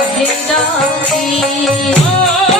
Hey, Dolly. Oh.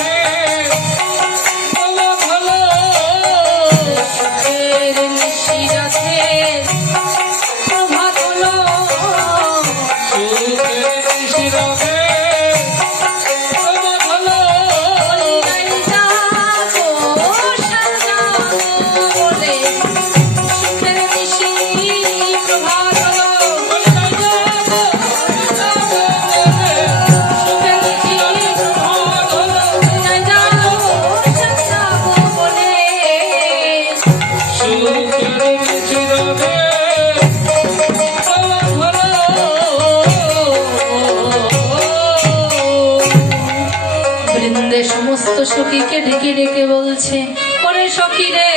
ওরে রে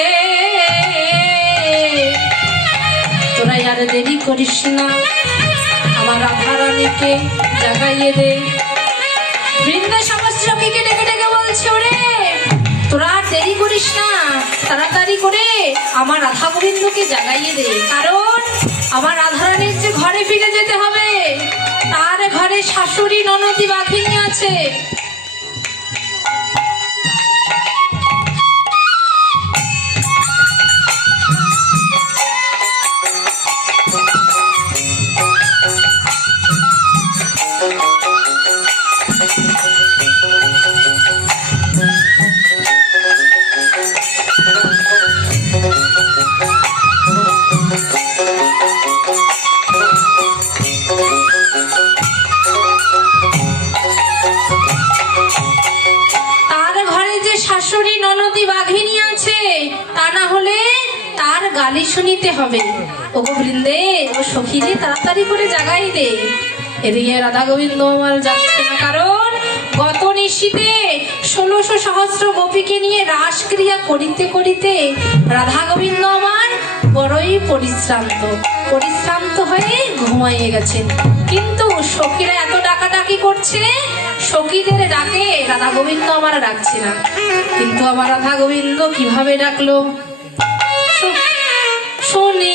তোরা আর দেরি করিস না। আমার রাধারানীকে জাগাইয়ে দে। বৃন্দে সমস্ত ডেকে ডেকে বলছে, ওরে, তোরা আর দেরি করিস না। তাড়াতাড়ি করে আমার রাধা গোবিন্দকে জাগাইয়ে দে। কারণ আমার রাধারানীর যে ঘরে ফিরে যেতে হবে, তার ঘরে শাশুড়ি ননদি বাঘিনী আছে। গালি শুনিতে হবে। ও বৃন্দে ও সখীরে, তাড়াতাড়ি করে জাগাই দে। এদিকে রাধা গোবিন্দ আমার যাচ্ছে না, কারণ গত নিশীতে ষোলোশো সহস্র গোপীকে নিয়ে রাসক্রিয়া করিতে করিতে রাধা গোবিন্দ আমার বড়ই পরিশ্রান্ত। পরিশ্রান্ত হয়ে ঘুমাইয়ে গেছেন। কিন্তু সখীরা এত ডাকাডাকি করছে, সখীদের ডাকে রাধা গোবিন্দ আমার ডাকছে না। কিন্তু আমার রাধা গোবিন্দ কীভাবে ডাকলো? শুনি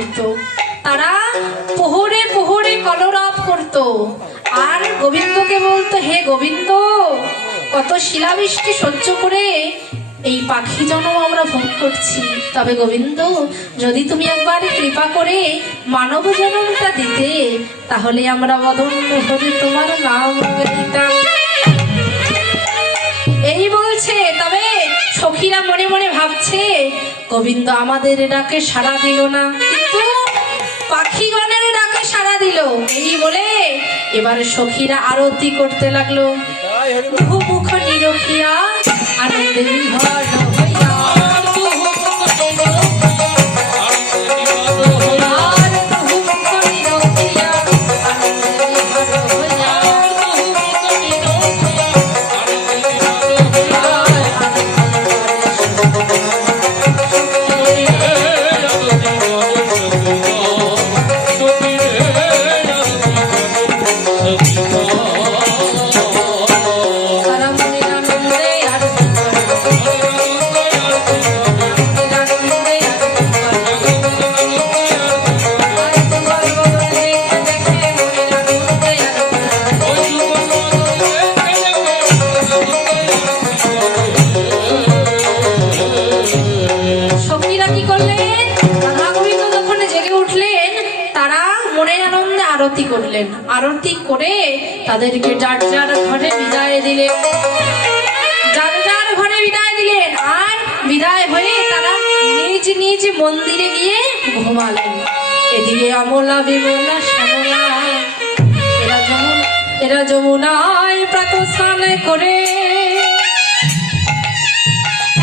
পাখি তারা পোহরে পোহরে কলরব করত। আর গোবিন্দকে বলতো, হে গোবিন্দ, কত শিলাবৃষ্টি সহ্য করে এই পাখি জন্ম আমরা ভোগ করছি। তবে গোবিন্দ, যদি তুমি একবার কৃপা করে মানব জন্মটা দিতে, তাহলে আমরা বদন হরে তোমার নাম এই বলছে, তবে সখীরা মনে মনে ভাবছে গোবিন্দ আমাদের ডাকে সাড়া দিল না। কিন্তু পাখিগণের ডাকে সাড়া দিল। এই বলে এবারে সখীরা আরতি করতে লাগল। মুখ নিরখিয়া আনন্দে বিভোর করলেন। আরতি করে তাদেরকে যার যার ঘরে বিদায় দিলেন। যার যার ঘরে বিদায় দিলেন আর বিদায় হয়ে তারা নিজ নিজ মন্দিরে গিয়ে ঘুমালেন। এদিকে অমলা বিমলা এরা এরা যমুনায় প্রাত স্নান করে।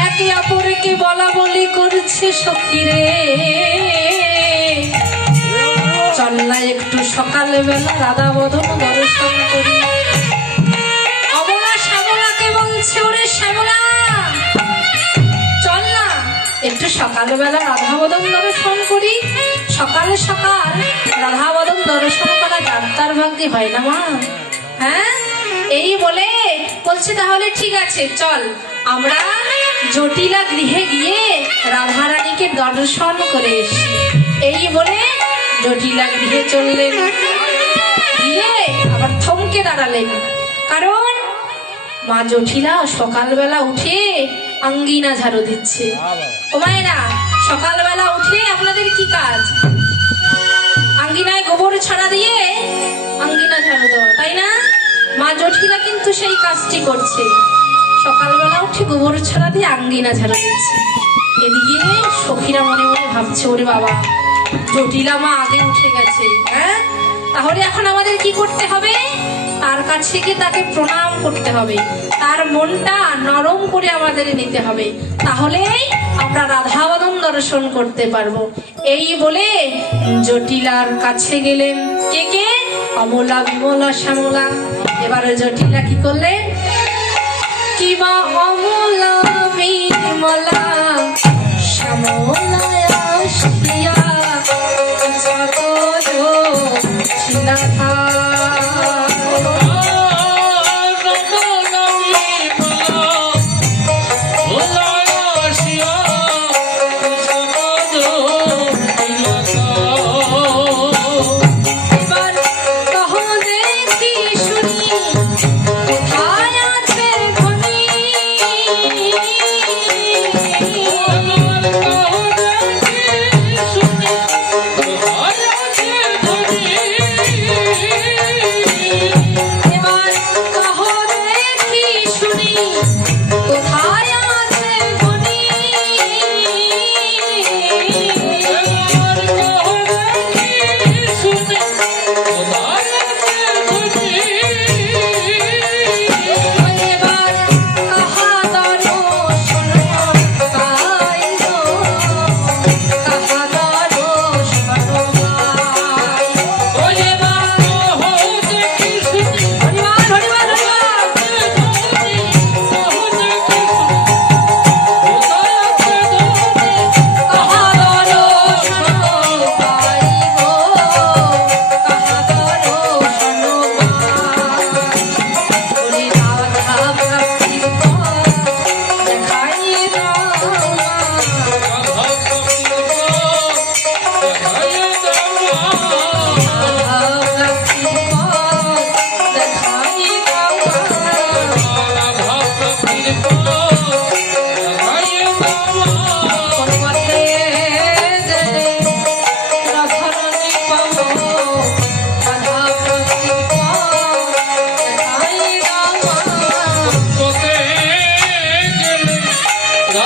একে অপরকে বলা বলি করছে সখীরে। চল না একটু সকালবেলা রাধা বদন দর্শন করি। অমলা শ্যামলাকে বলছে, ওরে শ্যামলা, চল না, একটু সকালবেলা রাধা বদন দর্শন করি। সকালে সকাল রাধা বদন দর্শন করা যার তার ভাগ্যে হয় না মা। হ্যাঁ? এই বলে বলছে, তাহলে ঠিক আছে, চল। আমরা জটিলা গৃহে গিয়ে রাধারানীকে দর্শন করে এসি এই বলে জটিলা গৃহে চললেন গিয়ে আবার থমকে দাঁড়ালেন। কারণ মা জটিলা সকালবেলা উঠে আঙ্গিনা ঝাড়ু দিচ্ছে। ও মায়েরা, সকালবেলা উঠে আপনাদের কি কাজ? আঙ্গিনায় গোবর ছাড়া দিয়ে আঙ্গিনা ঝাড়ু দেওয়া, তাই না? মা জটিলা কিন্তু সেই কাজটি করছে। সকালবেলা উঠে গোবর ছাড়া দিয়ে আঙ্গিনা ঝাড়ু দিচ্ছে। এদিকে সখীরা মনে মনে ভাবছে, ওরে বাবা জটিলা মা আগে উঠে গেছে হ্যাঁ? তাহলে এখন আমাদের কি করতে হবে? তার কাছে গিয়ে তাকে প্রণাম করতে হবে। তার মনটা নরম করে আমাদের নিতে হবে। তাহলেই আমরা রাধাবদন দর্শন করতে পারব। এই বলে জটিলার কাছে গেলেন। কে কে? অমলা, বিমলা, শ্যামলা। এবারে জটিলা কি করলেন কিবা অমলা, বিমলা শ্যামলা Bye.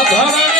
Adoro!